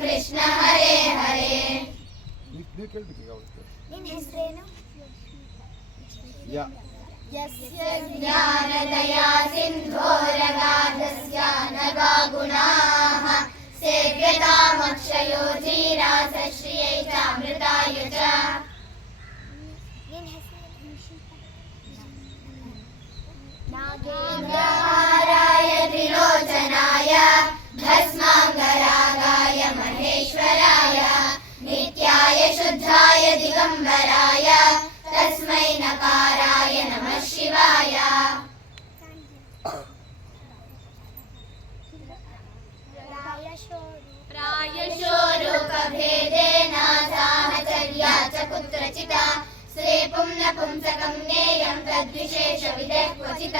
ಕೃಷ್ಣ ಹರೇ ಹರೇ. ನಿನ್ನ ಹೆಸರೇನು? ಯಸ್ಯ ಜ್ಞಾನದಯಾ ಸಿಂಧೋರಗಾಧಸ್ಯ ನಗಾ ಗುಣಾಃ ಸೇವ್ಯತಾಮಕ್ಷಯೋ ಧೀರಾಸ ಶ್ರಿಯೈ ಚಾಮೃತಾಯ ಚ. ನಿನ್ನ ಹೆಸರೇನು? ನಾಗೇಂದ್ರಹಾರಾಯ ತ್ರಿಲೋಚನಾಯ ಭಸ್ಮಾಂಗರಾಗಾಯ ಮಹೇಶ್ವರಾಯ ನಿತ್ಯಾಯ ಶುದ್ಧಾಯ ದಿಗಂಬರಾಯ ತಸ್ಮೈ ನಕಾರಾಯ ನಮಃ ಶಿವಾಯ. ಪ್ರಾಯಶೋ ರೂಪಭೇದೇನ ಸಾಹಚರ್ಯಾ ಚ ಕುತ್ರಚಿತ ಸ್ತ್ರೀ ಪುಂಸಕಂ ನೇಯಂ ತದ್ವಿಶೇಷ ವಿಧಃ ಕ್ವಚಿತ.